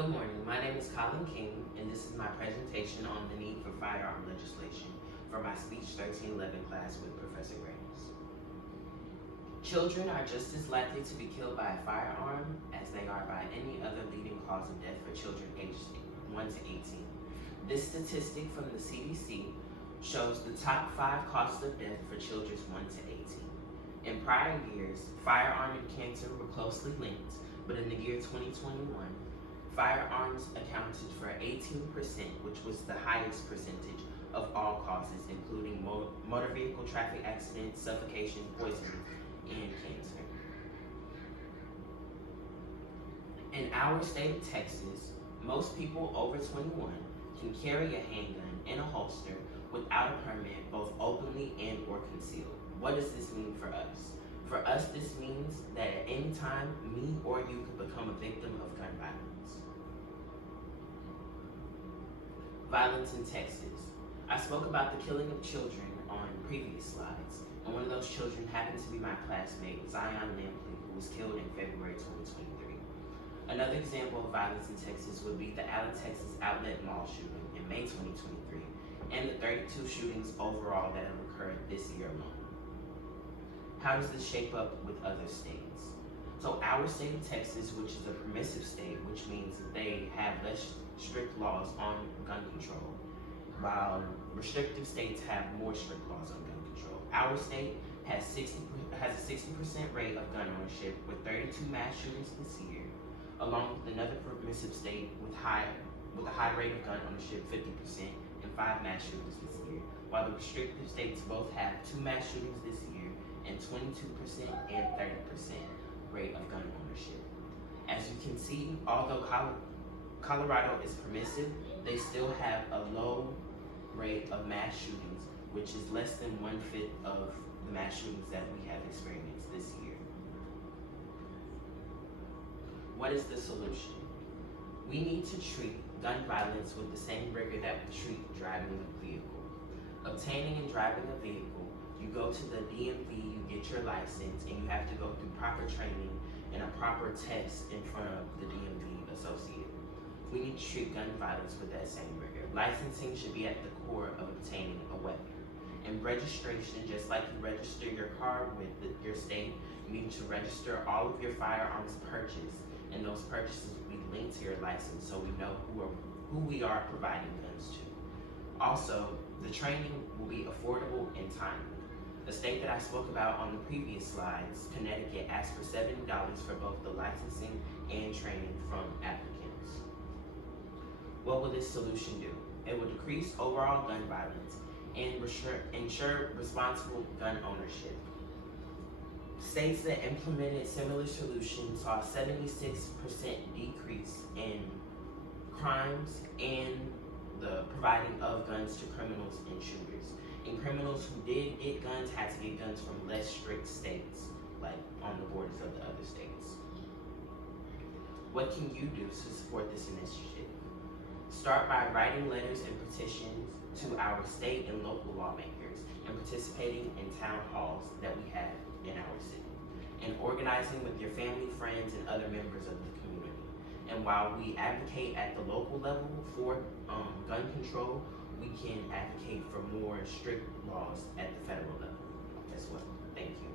Good morning. My name is Colin King, and this is my presentation on the need for firearm legislation for my Speech 1311 class with Professor Graves. Children are just as likely to be killed by a firearm as they are by any other leading cause of death for children aged 1 to 18. This statistic from the CDC shows the top 5 causes of death for children 1 to 18. In prior years, firearm and cancer were closely linked, but in the year 2021, firearms accounted for 18%, which was the highest percentage of all causes, including motor vehicle traffic accidents, suffocation, poisoning, and cancer. In our state of Texas, most people over 21 can carry a handgun in a holster without a permit, both openly and or concealed. What does this mean for us? For us, this means that at any time, me or you could become a victim of gun violence. Violence in Texas. I spoke about the killing of children on previous slides, and one of those children happened to be my classmate, Zion Lampley, who was killed in February 2023. Another example of violence in Texas would be the Allen, Texas Outlet Mall shooting in May 2023, and the 32 shootings overall that have occurred this year alone. How does this shape up with other states? So our state of Texas, which is a permissive state, which means that they have less strict laws on gun control, while restrictive states have more strict laws on gun control. Our state has a 60% rate of gun ownership with 32 mass shootings this year, along with another permissive state with a high rate of gun ownership, 50%, and 5 mass shootings this year, while the restrictive states both have 2 mass shootings this year and 22% and 30% rate of gun ownership. As you can see, although Colorado is permissive, they still have a low rate of mass shootings, which is less than 1/5 of the mass shootings that we have experienced this year. What is the solution? We need to treat gun violence with the same rigor that we treat driving a vehicle. Obtaining and driving a vehicle, you go to the DMV, you get your license, and you have to go through proper training and a proper test in front of the DMV associate. We need to treat gun violence with that same rigor. Licensing should be at the core of obtaining a weapon. And registration, just like you register your car with your state, you need to register all of your firearms purchased, and those purchases will be linked to your license so we know who we are providing guns to. Also, the training will be affordable and timely. The state that I spoke about on the previous slides, Connecticut, asked for $70 for both the licensing and training from applicants. What will this solution do? It will decrease overall gun violence and ensure responsible gun ownership. States that implemented similar solutions saw a 76% decrease in crimes and the providing of guns to criminals and shooters. And criminals who did get guns had to get guns from less strict states, like on the borders of the other states. What can you do to support this initiative? Start by writing letters and petitions to our state and local lawmakers and participating in town halls that we have in our city, and organizing with your family, friends, and other members of the community. And while we advocate at the local level for gun control, we can advocate for more strict laws at the federal level as well. Thank you.